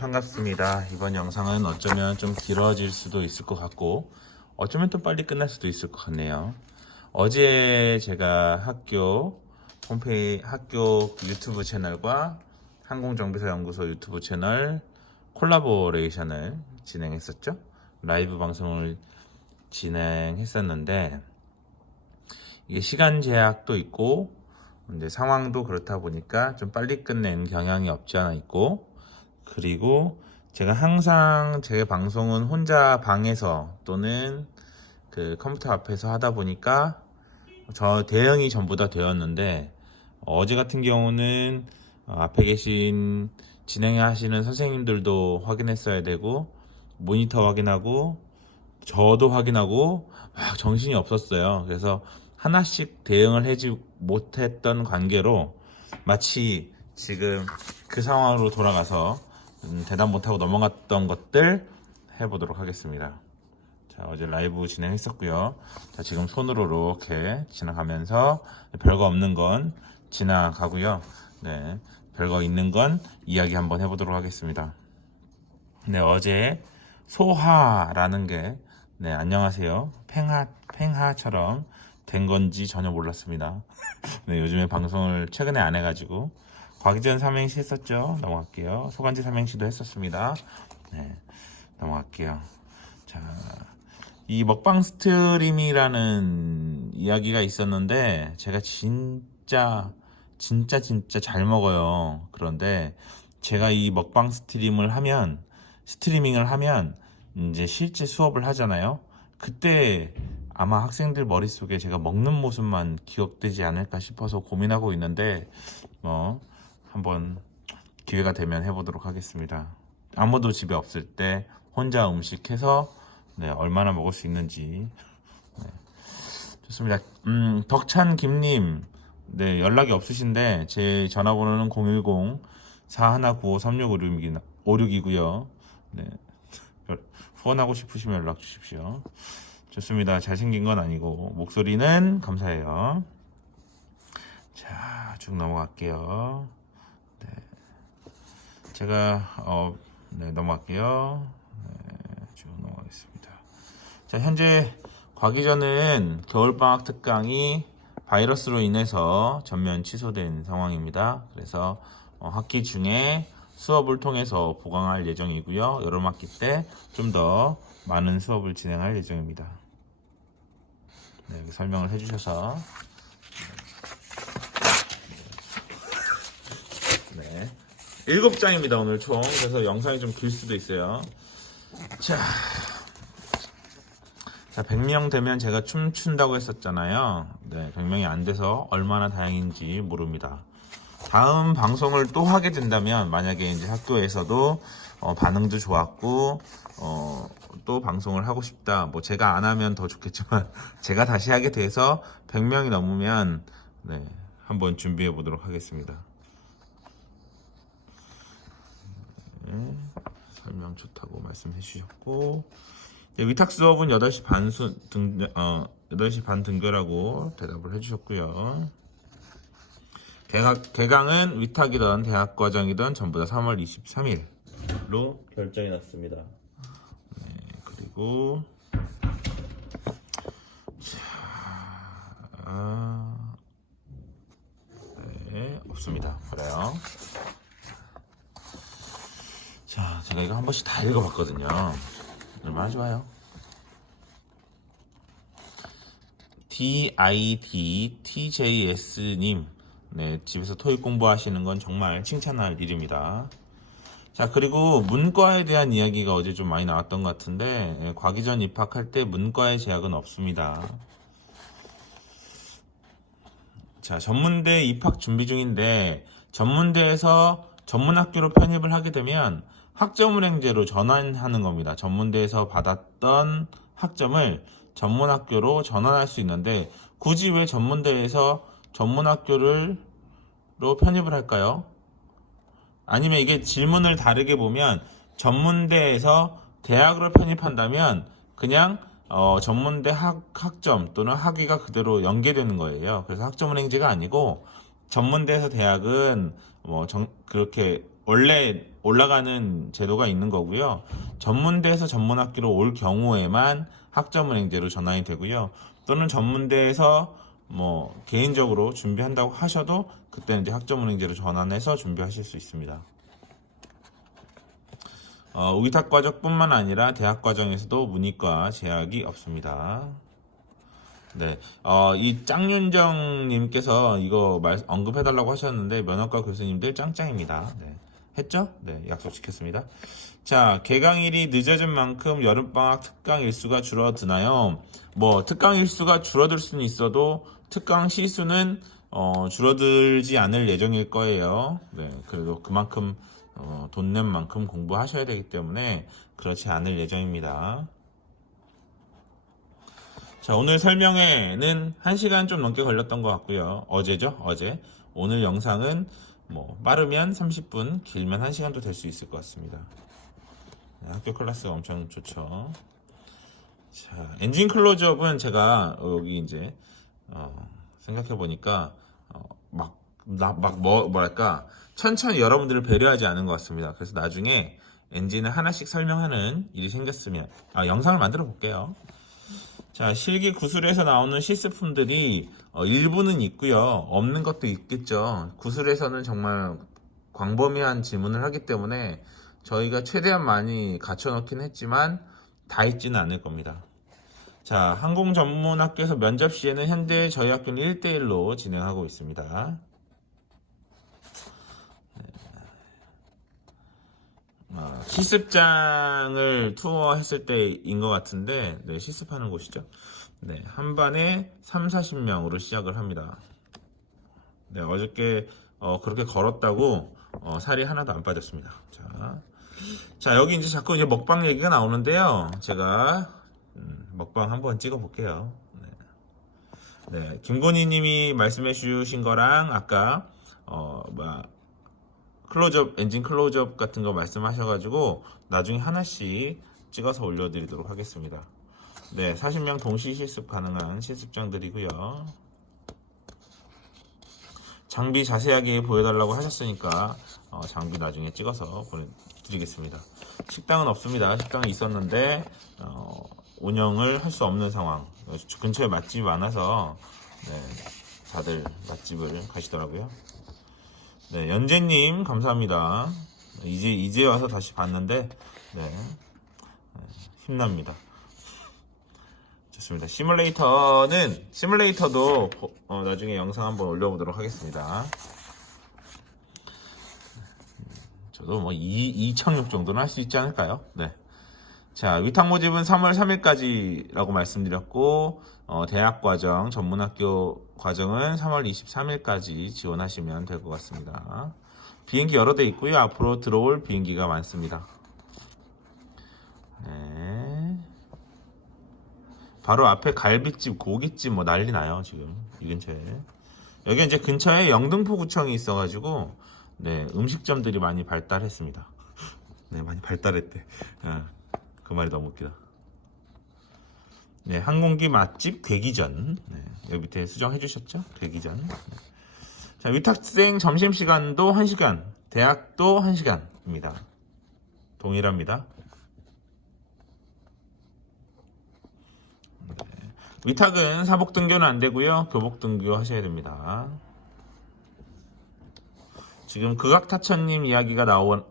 반갑습니다. 이번 영상은 어쩌면 좀 길어질 수도 있을 것 같고 어쩌면 또 빨리 끝날 수도 있을 것 같네요. 어제 제가 학교 유튜브 채널과 항공정비사연구소 유튜브 채널 콜라보레이션을 진행했었죠. 라이브 방송을 진행했었는데 이게 시간 제약도 있고 이제 상황도 그렇다 보니까 좀 빨리 끝낸 경향이 없지 않아 있고, 그리고 제가 항상 제 방송은 혼자 방에서 또는 그 컴퓨터 앞에서 하다 보니까 저 대응이 전부 다 되었는데, 어제 같은 경우는 앞에 계신 진행하시는 선생님들도 확인했어야 되고 모니터 확인하고 저도 확인하고 막 정신이 없었어요. 그래서 하나씩 대응을 하지 못했던 관계로 마치 지금 그 상황으로 돌아가서 대답 못하고 넘어갔던 것들 해보도록 하겠습니다. 자, 어제 라이브 진행했었고요. 자, 지금 손으로 이렇게 지나가면서 별거 없는 건 지나가고요. 네, 별거 있는 건 이야기 한번 해보도록 하겠습니다. 네, 어제 소하라는 게, 네, 안녕하세요. 팽하처럼 된 건지 전혀 몰랐습니다. 네, 요즘에 방송을 최근에 안 해가지고. 과기전 삼행시 했었죠. 넘어갈게요. 소간지 삼행시도 했었습니다. 네, 넘어갈게요. 자, 이 먹방 스트림이라는 이야기가 있었는데 제가 진짜 잘 먹어요. 그런데 제가 이 먹방 스트리밍을 하면 이제 실제 수업을 하잖아요. 그때 아마 학생들 머릿속에 제가 먹는 모습만 기억되지 않을까 싶어서 고민하고 있는데, 한번 기회가 되면 해보도록 하겠습니다. 아무도 집에 없을 때 혼자 음식해서, 네, 얼마나 먹을 수 있는지. 네, 좋습니다. 덕찬 김님, 네, 연락이 없으신데 제 전화번호는 010-4195-3656이고요. 네, 후원하고 싶으시면 연락 주십시오. 좋습니다. 잘생긴 건 아니고 목소리는 감사해요. 자, 쭉 넘어갈게요. 네, 제가 네, 넘어갈게요. 네, 쭉 넘어가겠습니다. 자, 현재 과기전은 겨울방학 특강이 바이러스로 인해서 전면 취소된 상황입니다. 그래서 학기 중에 수업을 통해서 보강할 예정이고요. 여름 학기 때 좀 더 많은 수업을 진행할 예정입니다. 네, 설명을 해주셔서. 네, 7장입니다 오늘 총. 그래서 영상이 좀 길 수도 있어요. 자, 100명 되면 제가 춤춘다고 했었잖아요. 네, 100명이 안 돼서 얼마나 다행인지 모릅니다. 다음 방송을 또 하게 된다면, 만약에 이제 학교에서도 반응도 좋았고 또 방송을 하고 싶다, 뭐 제가 안 하면 더 좋겠지만 제가 다시 하게 돼서 100명이 넘으면, 네, 한번 준비해 보도록 하겠습니다. 네, 설명 좋다고 말씀해 주셨고, 네, 위탁 수업은 8시 반 등교라고 대답을 해주셨고요. 개강은 위탁이든 대학 과정이든 전부 다 3월 23일로 결정이 났습니다. 네, 그리고 네, 없습니다. 그래요. 자, 제가 이거 한 번씩 다 읽어봤거든요. 얼마나 좋아요. DIDTJS님, 네, 집에서 토익 공부하시는 건 정말 칭찬할 일입니다. 자, 그리고 문과에 대한 이야기가 어제 좀 많이 나왔던 것 같은데, 과기전 입학할 때 문과의 제약은 없습니다. 자, 전문대 입학 준비 중인데 전문대에서 전문학교로 편입을 하게 되면 학점은행제로 전환하는 겁니다. 전문대에서 받았던 학점을 전문학교로 전환할 수 있는데, 굳이 왜 전문대에서 전문학교로 편입을 할까요? 아니면 이게 질문을 다르게 보면, 전문대에서 대학으로 편입한다면 그냥 전문대 학점 또는 학위가 그대로 연계되는 거예요. 그래서 학점은행제가 아니고, 전문대에서 대학은 그렇게 원래 올라가는 제도가 있는 거고요. 전문대에서 전문학교로 올 경우에만 학점은행제로 전환이 되고요. 또는 전문대에서 뭐 개인적으로 준비한다고 하셔도 그때는 이제 학점은행제로 전환해서 준비하실 수 있습니다. 위탁과정뿐만 아니라 대학과정에서도 문이과 제약이 없습니다. 네, 이 짱윤정님께서 이거 언급해달라고 하셨는데 면허과 교수님들 짱짱입니다. 네, 했죠? 네, 약속 지켰습니다. 자, 개강일이 늦어진 만큼 여름방학 특강 일수가 줄어드나요? 뭐 특강 일수가 줄어들 수는 있어도 특강 시수는 줄어들지 않을 예정일 거예요. 네, 그래도 그만큼 돈 낸 만큼 공부하셔야 되기 때문에 그렇지 않을 예정입니다. 자, 오늘 설명회는 1시간 좀 넘게 걸렸던 것 같고요. 어제죠? 어제. 오늘 영상은 뭐 빠르면 30분, 길면 1시간도 될 수 있을 것 같습니다. 네, 학교 클래스가 엄청 좋죠. 자, 엔진 클로즈업은 제가 여기 이제 생각해 보니까 뭐랄까 천천히 여러분들을 배려하지 않은 것 같습니다. 그래서 나중에 엔진을 하나씩 설명하는 일이 생겼으면 영상을 만들어 볼게요. 자, 실기 구술에서 나오는 실습품들이 일부는 있고요. 없는 것도 있겠죠. 구술에서는 정말 광범위한 질문을 하기 때문에 저희가 최대한 많이 갖춰놓긴 했지만 다 있지는 않을 겁니다. 자, 항공전문학교에서 면접 시에는 현재 저희 학교는 1대1로 진행하고 있습니다. 실습장을 투어했을 때인 것 같은데, 네, 실습하는 곳이죠. 네, 한 반에 3, 40명으로 시작을 합니다. 네, 어저께 그렇게 걸었다고 살이 하나도 안 빠졌습니다. 자, 여기 이제 자꾸 이제 먹방 얘기가 나오는데요. 제가 먹방 한번 찍어 볼게요. 네, 김건희 님이 말씀해 주신 거랑 아까 클로즈업, 엔진 클로즈업 같은 거 말씀하셔가지고 나중에 하나씩 찍어서 올려드리도록 하겠습니다. 네, 40명 동시 실습 가능한 실습장들이고요. 장비 자세하게 보여달라고 하셨으니까 장비 나중에 찍어서 보내드리겠습니다. 식당은 없습니다. 식당은 있었는데 운영을 할 수 없는 상황. 근처에 맛집이 많아서 네, 다들 맛집을 가시더라고요. 네, 연재님 감사합니다. 이제 와서 다시 봤는데 네, 힘납니다. 좋습니다. 시뮬레이터도 나중에 영상 한번 올려보도록 하겠습니다. 저도 뭐 2착륙 정도는 할 수 있지 않을까요? 네. 자, 위탁 모집은 3월 3일까지라고 말씀드렸고 대학과정, 전문학교 과정은 3월 23일까지 지원하시면 될 것 같습니다. 비행기 여러 대 있고요. 앞으로 들어올 비행기가 많습니다. 네. 바로 앞에 갈비집, 고깃집 뭐 난리 나요, 지금. 이 근처에. 여기 이제 근처에 영등포구청이 있어가지고, 네, 음식점들이 많이 발달했습니다. 네, 많이 발달했대. 그 말이 너무 웃기다. 네, 항공기 맛집 괴기전. 네, 여기 밑에 수정해 주셨죠? 괴기전. 네. 자, 위탁생 점심시간도 1시간, 대학도 1시간입니다. 동일합니다. 네. 위탁은 사복 등교는 안 되고요. 교복 등교 하셔야 됩니다. 지금 극악타천님 이야기가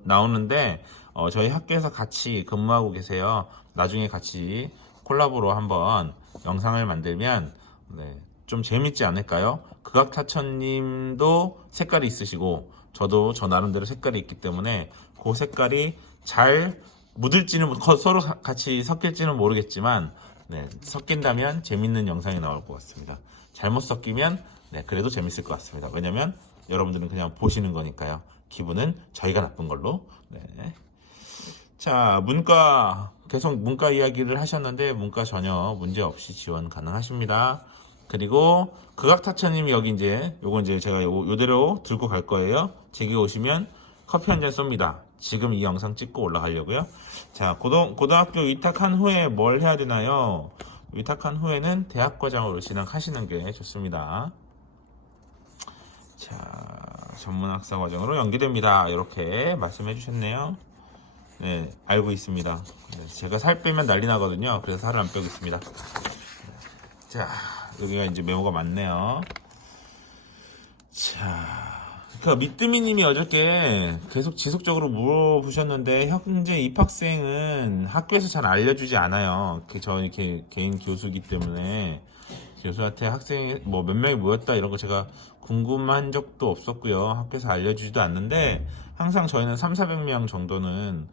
나오는데 저희 학교에서 같이 근무하고 계세요. 나중에 같이 콜라보로 한번 영상을 만들면 네, 좀 재밌지 않을까요? 극악타천님도 색깔이 있으시고 저도 저 나름대로 색깔이 있기 때문에 그 색깔이 잘 묻을지는 서로 같이 섞일지는 모르겠지만 네, 섞인다면 재밌는 영상이 나올 것 같습니다. 잘못 섞이면 네, 그래도 재밌을 것 같습니다. 왜냐면 여러분들은 그냥 보시는 거니까요. 기분은 저희가 나쁜 걸로. 네. 자, 계속 문과 이야기를 하셨는데 문과 전혀 문제 없이 지원 가능하십니다. 그리고 극악타처님이 여기 요거 제가 요대로 들고 갈 거예요. 제게 오시면 커피 한 잔 쏩니다. 지금 이 영상 찍고 올라가려고요. 자, 고등학교 위탁한 후에 뭘 해야 되나요? 위탁한 후에는 대학과정으로 진학하시는 게 좋습니다. 자, 전문학사 과정으로 연계됩니다. 이렇게 말씀해 주셨네요. 네, 알고 있습니다. 제가 살 빼면 난리 나거든요. 그래서 살을 안 빼고 있습니다. 자, 여기가 이제 메모가 많네요. 자, 그 미뜨미님이 어저께 계속 지속적으로 물어보셨는데 현재 입학생은 학교에서 잘 알려주지 않아요. 저 이렇게 개인 교수기 때문에 교수한테 학생이 뭐 몇 명이 모였다 이런 거 제가 궁금한 적도 없었고요. 학교에서 알려주지도 않는데 항상 저희는 3,400명 정도는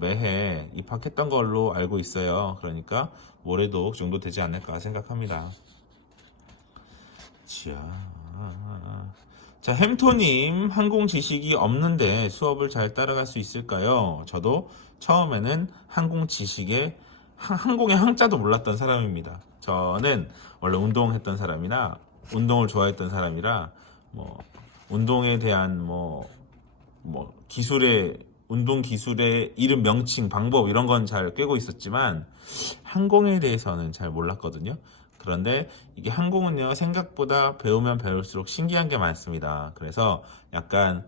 매해 입학했던 걸로 알고 있어요. 그러니까 올해도 그 정도 되지 않을까 생각합니다. 자, 햄토님, 항공 지식이 없는데 수업을 잘 따라갈 수 있을까요? 저도 처음에는 항공 지식에 항공의 항자도 몰랐던 사람입니다. 저는 원래 운동했던 사람이나 운동을 좋아했던 사람이라 뭐 운동에 대한 기술의 운동 기술의 이름 명칭 방법 이런 건 잘 꿰고 있었지만 항공에 대해서는 잘 몰랐거든요. 그런데 이게 항공은요 생각보다 배우면 배울수록 신기한 게 많습니다. 그래서 약간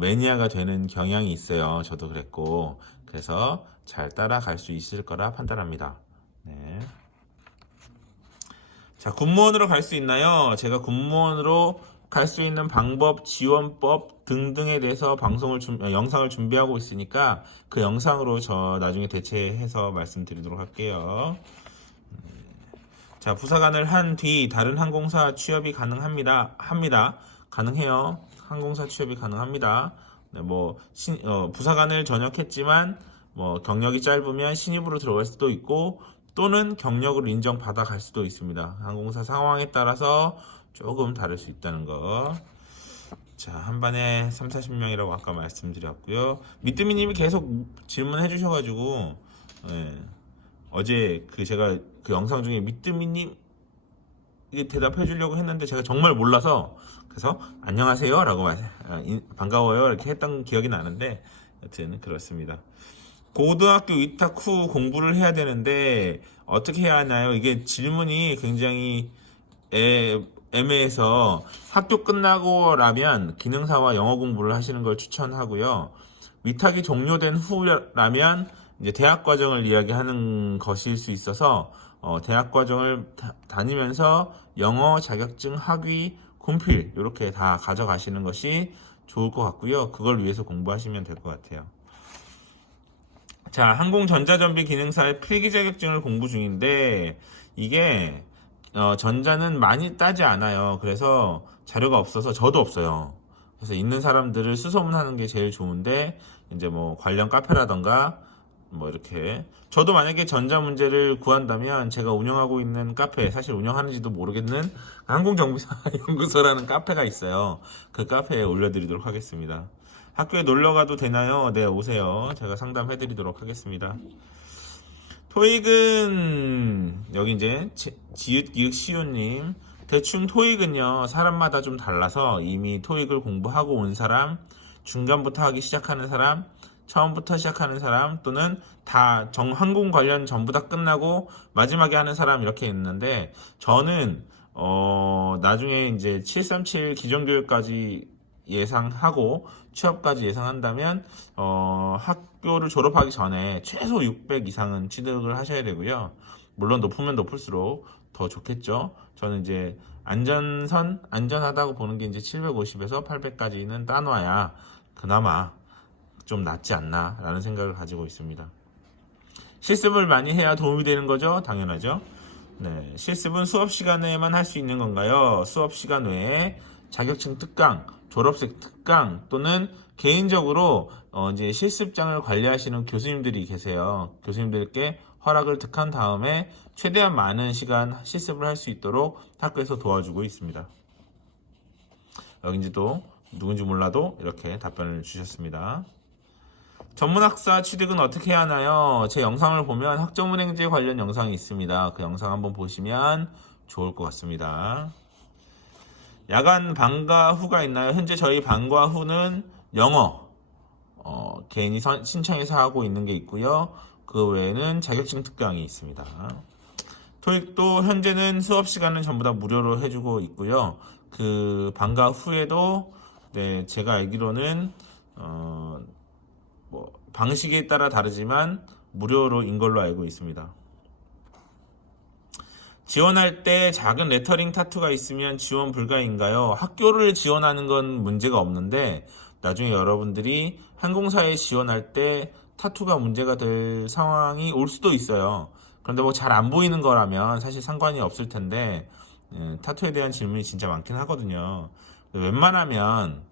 매니아가 되는 경향이 있어요. 저도 그랬고 그래서 잘 따라갈 수 있을 거라 판단합니다. 네. 자, 군무원으로 갈 수 있나요? 제가 군무원으로 갈 수 있는 방법, 지원법 등등에 대해서 영상을 준비하고 있으니까 그 영상으로 저 나중에 대체해서 말씀드리도록 할게요. 자, 부사관을 한 뒤 다른 항공사 취업이 가능합니다. 가능해요. 항공사 취업이 가능합니다. 네, 부사관을 전역했지만 경력이 짧으면 신입으로 들어갈 수도 있고 또는 경력을 인정받아 갈 수도 있습니다. 항공사 상황에 따라서 조금 다를 수 있다는 거. 자, 한반에 30-40명이라고 아까 말씀드렸고요. 미뜨미님이 계속 질문해 주셔가지고 어제 제가 그 영상 중에 미뜨미님 이게 대답해 주려고 했는데 제가 정말 몰라서 그래서 안녕하세요 라고 반가워요 이렇게 했던 기억이 나는데 여튼 그렇습니다. 고등학교 입학 후 공부를 해야 되는데 어떻게 해야 하나요? 이게 질문이 굉장히 애매해서 학교 끝나고라면 기능사와 영어 공부를 하시는 걸 추천하고요. 위탁이 종료된 후라면 이제 대학 과정을 이야기하는 것일 수 있어서 대학 과정을 다니면서 영어 자격증 학위 군필 이렇게 다 가져가시는 것이 좋을 것 같고요. 그걸 위해서 공부하시면 될 것 같아요. 자, 항공전자정비 기능사의 필기 자격증을 공부 중인데 이게 전자는 많이 따지 않아요. 그래서 자료가 없어서 저도 없어요. 그래서 있는 사람들을 수소문하는 게 제일 좋은데 이제 관련 카페라던가 이렇게 저도 만약에 전자 문제를 구한다면 제가 운영하고 있는 카페 사실 운영하는지도 모르겠는 항공정비사 연구소라는 카페가 있어요. 그 카페에 올려드리도록 하겠습니다. 학교에 놀러가도 되나요? 네, 오세요. 제가 상담해드리도록 하겠습니다. 토익은 여기 이제 지읒 기읒 시우님 대충 토익은요 사람마다 좀 달라서 이미 토익을 공부하고 온 사람, 중간부터 하기 시작하는 사람, 처음부터 시작하는 사람 또는 다 항공 관련 전부 다 끝나고 마지막에 하는 사람 이렇게 있는데 저는 나중에 이제 737 기존교육까지 예상하고 취업까지 예상한다면 학교를 졸업하기 전에 최소 600 이상은 취득을 하셔야 되고요. 물론 높으면 높을수록 더 좋겠죠. 저는 이제 안전하다고 보는 게 이제 750에서 800까지는 따놔야 그나마 좀 낫지 않나 라는 생각을 가지고 있습니다. 실습을 많이 해야 도움이 되는 거죠? 당연하죠. 네, 실습은 수업 시간에만 할 수 있는 건가요? 수업 시간 외에 자격증 특강, 졸업생 특강 또는 개인적으로 이제 실습장을 관리하시는 교수님들이 계세요. 교수님들께 허락을 득한 다음에 최대한 많은 시간 실습을 할 수 있도록 학교에서 도와주고 있습니다. 여기 이제 또 누군지 몰라도 이렇게 답변을 주셨습니다. 전문학사 취득은 어떻게 하나요? 제 영상을 보면 학점은행제 관련 영상이 있습니다. 그 영상 한번 보시면 좋을 것 같습니다. 야간 방과 후가 있나요? 현재 저희 방과 후는 영어 개인이 신청해서 하고 있는 게 있고요. 그 외에는 자격증 특강이 있습니다. 토익도 현재는 수업 시간은 전부 다 무료로 해주고 있고요. 그 방과 후에도 네, 제가 알기로는 뭐 방식에 따라 다르지만 무료로인 걸로 알고 있습니다. 지원할 때 작은 레터링 타투가 있으면 지원 불가인가요? 학교를 지원하는 건 문제가 없는데 나중에 여러분들이 항공사에 지원할 때 타투가 문제가 될 상황이 올 수도 있어요. 그런데 뭐 잘 안 보이는 거라면 사실 상관이 없을 텐데 타투에 대한 질문이 진짜 많긴 하거든요. 웬만하면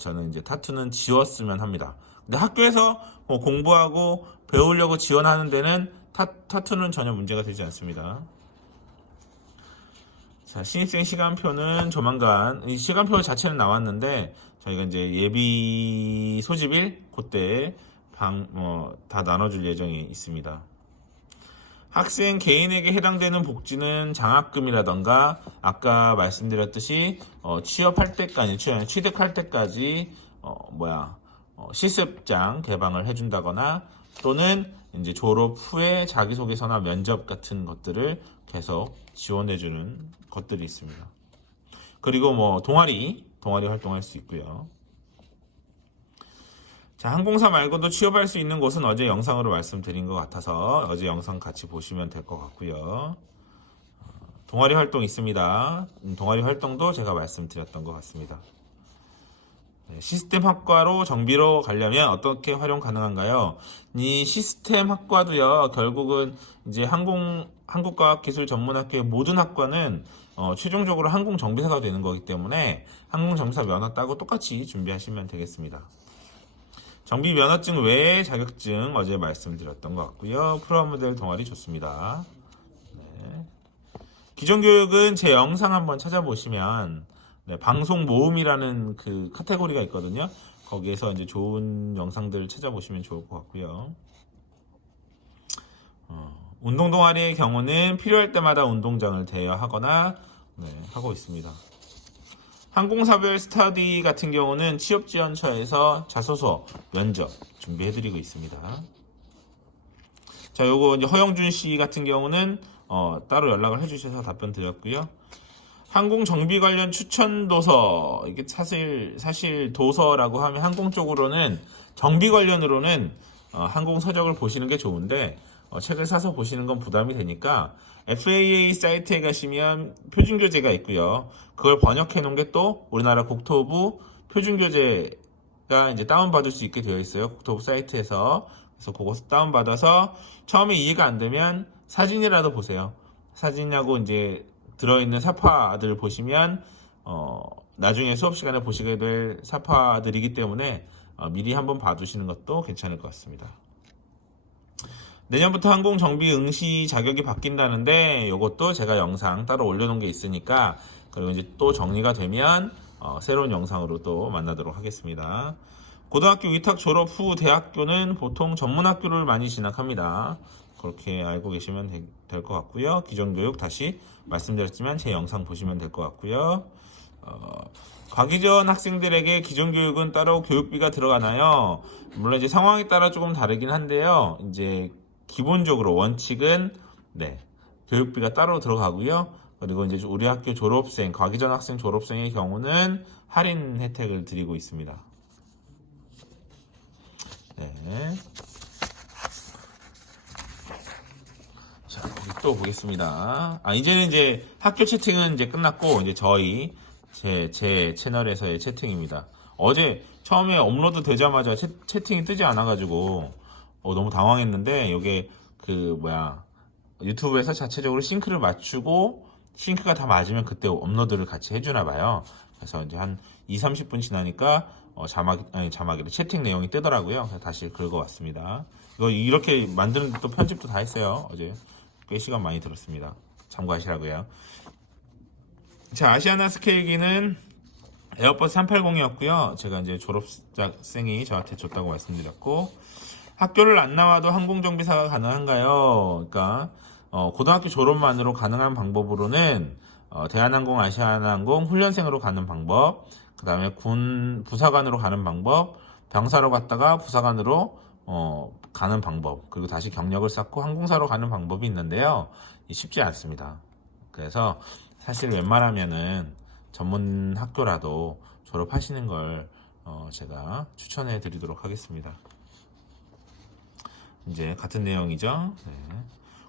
저는 이제 타투는 지웠으면 합니다. 근데 학교에서 뭐 공부하고 배우려고 지원하는 데는 타투는 전혀 문제가 되지 않습니다. 자, 신입생 시간표는 조만간, 이 시간표 자체는 나왔는데, 저희가 이제 예비 소집일, 그때 다 나눠줄 예정이 있습니다. 학생 개인에게 해당되는 복지는 장학금이라던가, 아까 말씀드렸듯이, 취업할 때까지, 취득할 때까지, 실습장 개방을 해준다거나, 또는 이제 졸업 후에 자기소개서나 면접 같은 것들을 계속 지원해주는 것들이 있습니다. 그리고 뭐 동아리 활동할 수 있고요. 자, 항공사 말고도 취업할 수 있는 곳은 어제 영상으로 말씀드린 것 같아서 어제 영상 같이 보시면 될 것 같고요. 동아리 활동 있습니다. 동아리 활동도 제가 말씀드렸던 것 같습니다. 네, 시스템 학과로 정비로 가려면 어떻게 활용 가능한가요? 이 시스템 학과도요, 결국은 이제 한국과학기술전문학교의 모든 학과는 최종적으로 항공정비사가 되는 거기 때문에 항공정비사 면허 따고 똑같이 준비하시면 되겠습니다. 정비 면허증 외에 자격증 어제 말씀드렸던 것 같고요. 프로모델 동아리 좋습니다. 네. 기존교육은 제 영상 한번 찾아보시면 네, 방송 모음이라는 그 카테고리가 있거든요. 거기에서 이제 좋은 영상들을 찾아보시면 좋을 것 같고요. 운동 동아리의 경우는 필요할 때마다 운동장을 대여하거나 하고 있습니다. 항공사별 스터디 같은 경우는 취업지원처에서 자소서, 면접 준비해드리고 있습니다. 자, 요거 이제 허영준 씨 같은 경우는 따로 연락을 해주셔서 답변 드렸고요. 항공 정비 관련 추천 도서, 이게 사실 도서라고 하면 항공 쪽으로는 정비 관련으로는 항공 서적을 보시는 게 좋은데 책을 사서 보시는 건 부담이 되니까 FAA 사이트에 가시면 표준교재가 있고요. 그걸 번역해 놓은 게 또 우리나라 국토부 표준교재가 이제 다운받을 수 있게 되어 있어요. 국토부 사이트에서. 그래서 그것을 다운받아서 처음에 이해가 안 되면 사진이라도 보세요. 사진하고 이제 들어있는 사파들 보시면 나중에 수업 시간에 보시게 될 사파들이기 때문에 미리 한번 봐두시는 것도 괜찮을 것 같습니다. 내년부터 항공정비 응시 자격이 바뀐다는데 이것도 제가 영상 따로 올려놓은 게 있으니까 그리고 이제 또 정리가 되면 새로운 영상으로 또 만나도록 하겠습니다. 고등학교 위탁 졸업 후 대학교는 보통 전문학교를 많이 진학합니다. 그렇게 알고 계시면 될 것 같고요. 기존교육 다시 말씀드렸지만 제 영상 보시면 될 것 같고요. 가기 전 학생들에게 기존교육은 따로 교육비가 들어가나요? 물론 이제 상황에 따라 조금 다르긴 한데요. 이제 기본적으로 원칙은 교육비가 따로 들어가고요. 그리고 이제 우리 학교 졸업생, 가기 전 학생 졸업생의 경우는 할인 혜택을 드리고 있습니다. 네. 자, 여기 또 보겠습니다. 이제는 이제 학교 채팅은 이제 끝났고, 이제 제 채널에서의 채팅입니다. 어제 처음에 업로드 되자마자 채팅이 뜨지 않아가지고, 너무 당황했는데, 요게 유튜브에서 자체적으로 싱크를 맞추고, 싱크가 다 맞으면 그때 업로드를 같이 해주나봐요. 그래서 이제 한 20-30분 지나니까, 자막이래. 채팅 내용이 뜨더라고요. 그래서 다시 긁어왔습니다. 이거 이렇게 만드는 또 편집도 다 했어요. 어제 꽤 시간 많이 들었습니다. 참고하시라고요. 자, 아시아나 스케일기는 에어버스 380이었고요. 제가 이제 졸업생이 저한테 줬다고 말씀드렸고, 학교를 안 나와도 항공정비사가 가능한가요? 그러니까 고등학교 졸업만으로 가능한 방법으로는 대한항공, 아시아나항공 훈련생으로 가는 방법, 그 다음에 군 부사관으로 가는 방법, 병사로 갔다가 부사관으로 가는 방법, 그리고 다시 경력을 쌓고 항공사로 가는 방법이 있는데요. 쉽지 않습니다. 그래서 사실 웬만하면은 전문 학교라도 졸업하시는 걸 제가 추천해 드리도록 하겠습니다. 이제 같은 내용이죠. 네.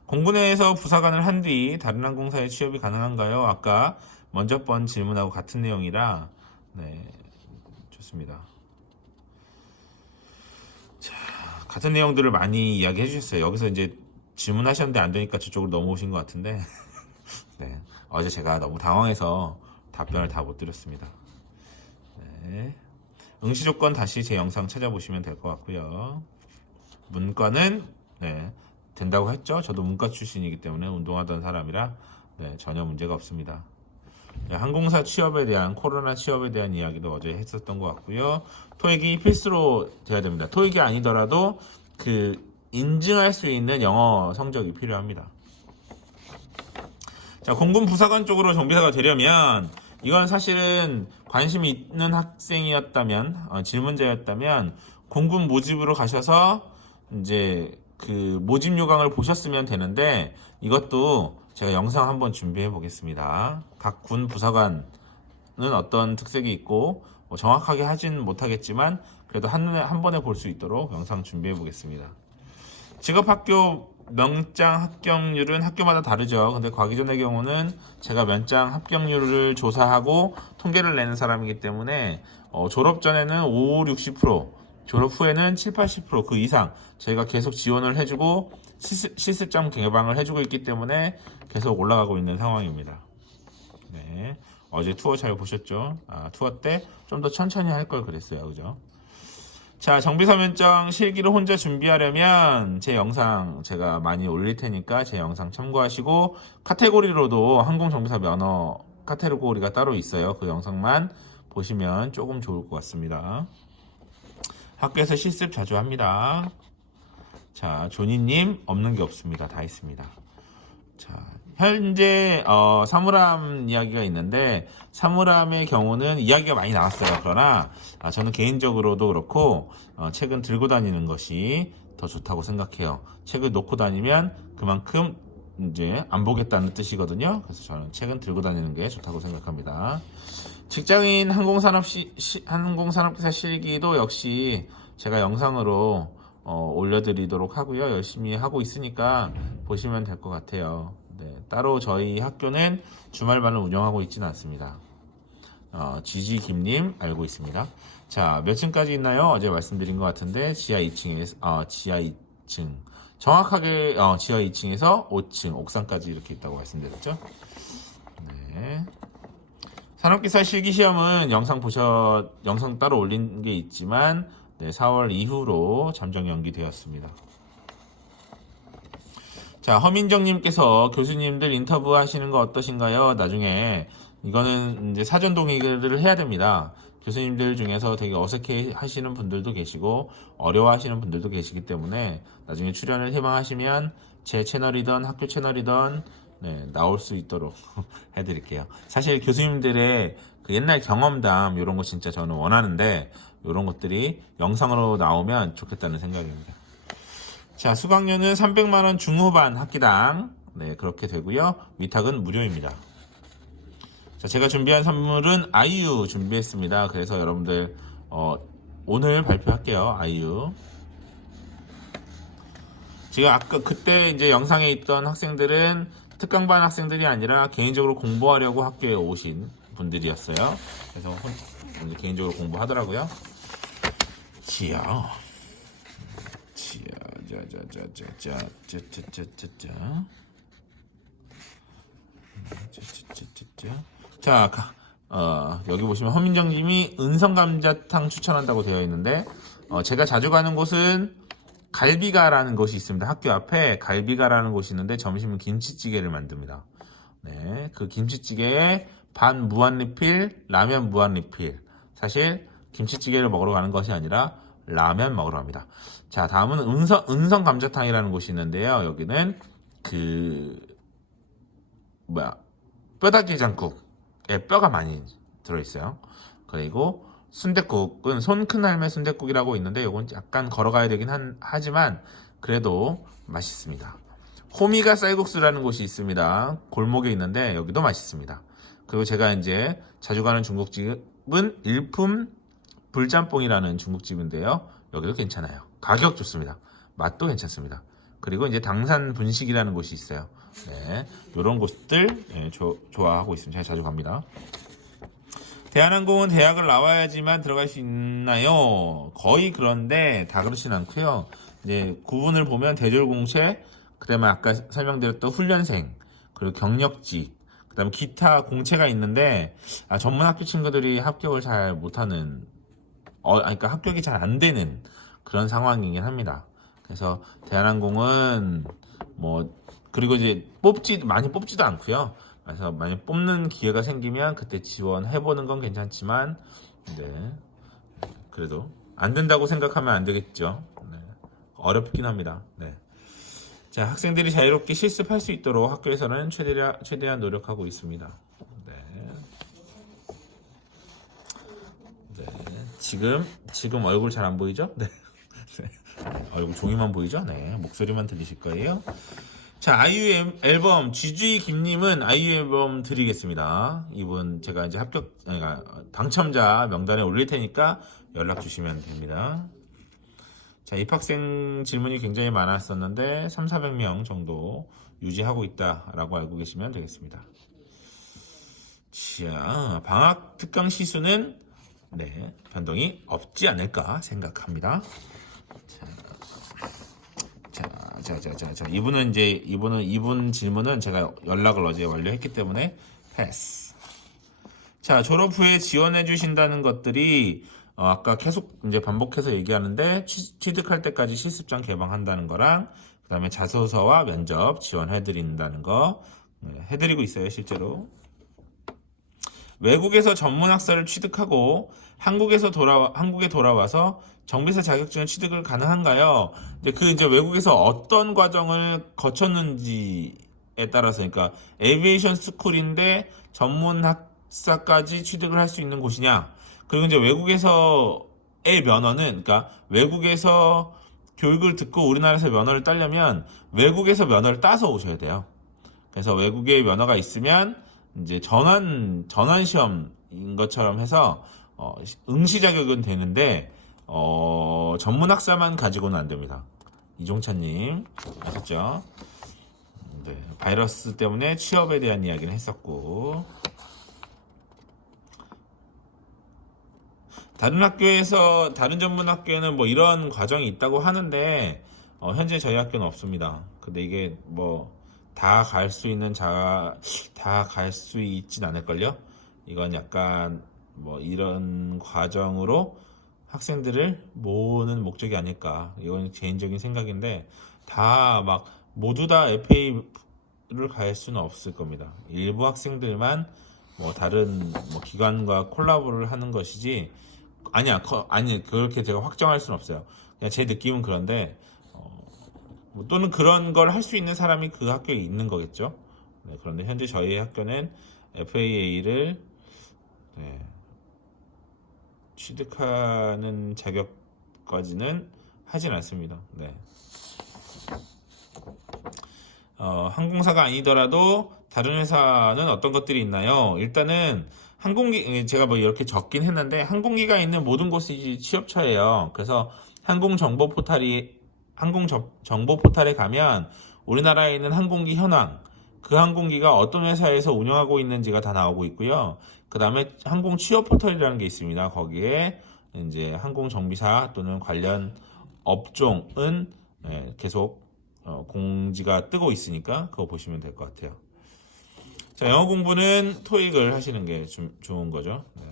공군 내에서 부사관을 한 뒤 다른 항공사에 취업이 가능한가요? 아까 먼저 번 질문하고 같은 내용이라 네, 좋습니다. 자, 같은 내용들을 많이 이야기해 주셨어요. 여기서 이제 질문하셨는데 안 되니까 저쪽으로 넘어오신 것 같은데 네, 어제 제가 너무 당황해서 답변을 다 못 드렸습니다. 네. 응시 조건 다시 제 영상 찾아보시면 될 것 같고요. 문과는 네, 된다고 했죠. 저도 문과 출신이기 때문에 운동하던 사람이라 네, 전혀 문제가 없습니다. 네, 항공사 취업에 대한 코로나 취업에 대한 이야기도 어제 했었던 것 같고요. 토익이 필수로 돼야 됩니다. 토익이 아니더라도 그 인증할 수 있는 영어 성적이 필요합니다. 자, 공군 부사관 쪽으로 정비사가 되려면 이건 사실은 관심이 있는 학생이었다면 질문자였다면 공군 모집으로 가셔서 이제 그 모집 요강을 보셨으면 되는데 이것도 제가 영상 한번 준비해 보겠습니다. 각 군 부사관은 어떤 특색이 있고 정확하게 하진 못하겠지만 그래도 한 번에 볼 수 있도록 영상 준비해 보겠습니다. 직업학교 명장 합격률은 학교마다 다르죠. 근데 과기전의 경우는 제가 면장 합격률을 조사하고 통계를 내는 사람이기 때문에 졸업 전에는 5, 60%, 졸업 후에는 7, 80%그 이상 저희가 계속 지원을 해주고 실습장 개방을 해주고 있기 때문에 계속 올라가고 있는 상황입니다. 네, 어제 투어 잘 보셨죠? 투어 때 좀 더 천천히 할 걸 그랬어요. 그죠? 자, 정비사 면장 실기를 혼자 준비하려면 제 영상 제가 많이 올릴 테니까 제 영상 참고하시고 카테고리로도 항공정비사 면허 카테고리가 따로 있어요. 그 영상만 보시면 조금 좋을 것 같습니다. 학교에서 실습 자주 합니다. 자, 조니님 없는 게 없습니다. 다 있습니다. 자, 현재 사물함 이야기가 있는데 사물함의 경우는 이야기가 많이 나왔어요. 그러나 저는 개인적으로도 그렇고 책은 들고 다니는 것이 더 좋다고 생각해요. 책을 놓고 다니면 그만큼 이제 안 보겠다는 뜻이거든요. 그래서 저는 책은 들고 다니는 게 좋다고 생각합니다. 직장인 항공산업기사 실기도 역시 제가 영상으로 올려드리도록 하고요. 열심히 하고 있으니까 보시면 될 것 같아요. 네, 따로 저희 학교는 주말반을 운영하고 있지는 않습니다. 지지김님 알고 있습니다. 자, 몇 층까지 있나요? 어제 말씀드린 것 같은데 지하 2층에서 지하 2층 정확하게 지하 2층에서 5층 옥상까지 이렇게 있다고 말씀드렸죠. 네. 산업기사 실기시험은 영상 따로 올린 게 있지만 네, 4월 이후로 잠정 연기되었습니다. 자, 허민정님께서 교수님들 인터뷰 하시는 거 어떠신가요? 나중에 이거는 이제 사전 동의를 해야 됩니다. 교수님들 중에서 되게 어색해 하시는 분들도 계시고 어려워 하시는 분들도 계시기 때문에 나중에 출연을 희망하시면 제 채널이든 학교 채널이든 네, 나올 수 있도록 해드릴게요. 사실 교수님들의 그 옛날 경험담 이런 거 진짜 저는 원하는데 이런 것들이 영상으로 나오면 좋겠다는 생각입니다. 자, 수강료는 300만원 중후반 학기당 네, 그렇게 되고요. 위탁은 무료입니다. 자, 제가 준비한 선물은 아이유 준비했습니다. 그래서 여러분들 오늘 발표할게요. 아이유. 지금 아까 그때 이제 영상에 있던 학생들은 특강반 학생들이 아니라 개인적으로 공부하려고 학교에 오신 분들이었어요. 그래서 이제 개인적으로 공부하더라고요. 지야. 자, 여기 보시면 허민정님이 은성감자탕 추천한다고 되어 있는데 제가 자주 가는 곳은 갈비가라는 곳이 있습니다. 학교 앞에 갈비가라는 곳이 있는데 점심은 김치찌개를 만듭니다. 네, 그 김치찌개에 반 무한 리필, 라면 무한 리필. 사실 김치찌개를 먹으러 가는 것이 아니라 라면 먹으러 갑니다. 자, 다음은 은성 감자탕이라는 곳이 있는데요. 여기는 뼈다귀장국에 뼈가 많이 들어있어요. 그리고 순댓국은 손큰할매 순댓국이라고 있는데 이건 약간 걸어가야 되긴 하지만 그래도 맛있습니다. 호미가 쌀국수라는 곳이 있습니다. 골목에 있는데 여기도 맛있습니다. 그리고 제가 이제 자주 가는 중국집은 일품 불짬뽕이라는 중국집인데요. 여기도 괜찮아요. 가격 좋습니다. 맛도 괜찮습니다. 그리고 이제 당산 분식이라는 곳이 있어요. 네, 이런 곳들 좋아하고 있습니다. 제가 자주 갑니다. 대한항공은 대학을 나와야지만 들어갈 수 있나요? 거의 그런데 다 그렇진 않고요. 이제 구분을 보면 대졸공채, 그다음에 아까 설명드렸던 훈련생, 그리고 경력직, 그다음에 기타 공채가 있는데 전문학교 친구들이 합격을 잘 못하는, 그러니까 합격이 잘 안 되는 그런 상황이긴 합니다. 그래서 대한항공은 그리고 이제 많이 뽑지도 않고요. 그래서 만약 뽑는 기회가 생기면 그때 지원해보는 건 괜찮지만, 네, 그래도 안 된다고 생각하면 안 되겠죠. 네, 어렵긴 합니다. 네. 자, 학생들이 자유롭게 실습할 수 있도록 학교에서는 최대한 노력하고 있습니다. 네. 네. 지금 얼굴 잘 안 보이죠? 네. 얼굴 종이만 보이죠? 네. 목소리만 들리실 거예요. 자, 아이유 앨범, GG 김님은 아이유 앨범 드리겠습니다. 이분 제가 이제 당첨자 명단에 올릴 테니까 연락 주시면 됩니다. 자, 입학생 질문이 굉장히 많았었는데 300~400명 정도 유지하고 있다라고 알고 계시면 되겠습니다. 자, 방학 특강 시수는 변동이 없지 않을까 생각합니다. 자, 이분 질문은 제가 연락을 어제 완료했기 때문에 패스. 자, 졸업 후에 지원해 주신다는 것들이 아까 계속 이제 반복해서 얘기하는데 취득할 때까지 실습장 개방한다는 거랑 그다음에 자소서와 면접 지원해 드린다는 거 해드리고 있어요, 실제로. 외국에서 전문학사를 취득하고 한국에 돌아와서 정비사 자격증을 취득을 가능한가요? 이제 외국에서 어떤 과정을 거쳤는지에 따라서, 그러니까 에비에이션 스쿨인데 전문학사까지 취득을 할 수 있는 곳이냐? 그리고 이제 외국에서의 면허는, 그러니까 외국에서 교육을 듣고 우리나라에서 면허를 따려면 외국에서 면허를 따서 오셔야 돼요. 그래서 외국에 면허가 있으면 이제 전환 시험인 것처럼 해서 응시 자격은 되는데 전문학사만 가지고는 안 됩니다. 이종찬님 아셨죠? 네, 바이러스 때문에 취업에 대한 이야기는 했었고, 다른 전문 학교에는 이런 과정이 있다고 하는데 현재 저희 학교는 없습니다. 근데 이게 다 갈 수 있진 않을걸요? 이건 약간 이런 과정으로 학생들을 모으는 목적이 아닐까. 이건 개인적인 생각인데, 모두 다 FA를 갈 수는 없을 겁니다. 일부 학생들만 다른 기관과 콜라보를 하는 것이지, 그렇게 제가 확정할 수는 없어요. 그냥 제 느낌은 그런데, 또는 그런 걸 할 수 있는 사람이 그 학교에 있는 거겠죠. 네, 그런데 현재 저희 학교는 FAA를 취득하는 자격까지는 하진 않습니다. 네. 항공사가 아니더라도 다른 회사는 어떤 것들이 있나요? 일단은 제가 이렇게 적긴 했는데 항공기가 있는 모든 곳이 취업처예요. 그래서 항공정보 포탈에 가면 우리나라에 있는 항공기 현황, 그 항공기가 어떤 회사에서 운영하고 있는지가 다 나오고 있고요. 그 다음에 항공 취업 포털이라는 게 있습니다. 거기에 이제 항공정비사 또는 관련 업종은 계속 공지가 뜨고 있으니까 그거 보시면 될 것 같아요. 자, 영어 공부는 토익을 하시는 게 좋은 거죠. 네.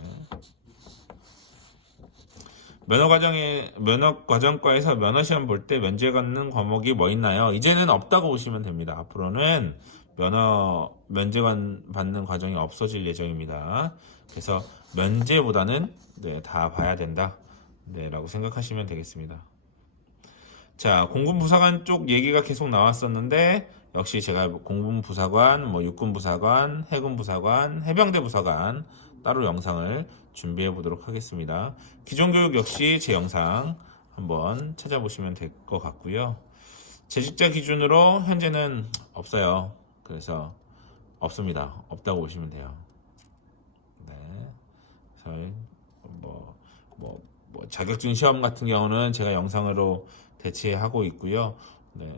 면허과정과에서 면허시험 볼 때 면제 받는 과목이 뭐 있나요? 이제는 없다고 보시면 됩니다. 앞으로는 면제 받는 과정이 없어질 예정입니다. 그래서 면제보다는 다 봐야 된다. 라고 생각하시면 되겠습니다. 자, 공군부사관 쪽 얘기가 계속 나왔었는데, 역시 제가 공군부사관, 육군부사관, 해군부사관, 해병대부사관 따로 영상을 준비해 보도록 하겠습니다. 기존교육 역시 제 영상 한번 찾아보시면 될 것 같고요. 재직자 기준으로 현재는 없어요. 그래서 없습니다. 없다고 보시면 돼요. 저희 자격증 시험 같은 경우는 제가 영상으로 대체하고 있고요. 네,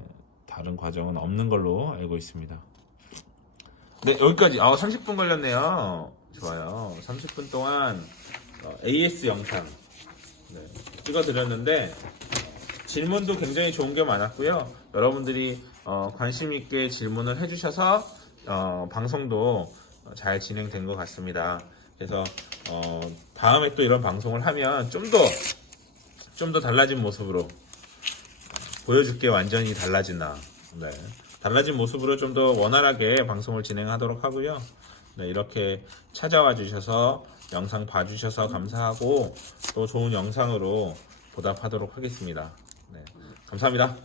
다른 과정은 없는 걸로 알고 있습니다. 네, 여기까지. 30분 걸렸네요. 좋아요. 30분 동안 AS 영상 찍어드렸는데 질문도 굉장히 좋은 게 많았고요. 여러분들이 관심 있게 질문을 해주셔서 방송도 잘 진행된 것 같습니다. 그래서 다음에 또 이런 방송을 하면 좀 더 달라진 모습으로 보여줄게. 완전히 달라진다. 네, 달라진 모습으로 좀 더 원활하게 방송을 진행하도록 하고요. 네, 이렇게 찾아와 주셔서 영상 봐주셔서 감사하고 또 좋은 영상으로 보답하도록 하겠습니다. 네, 감사합니다.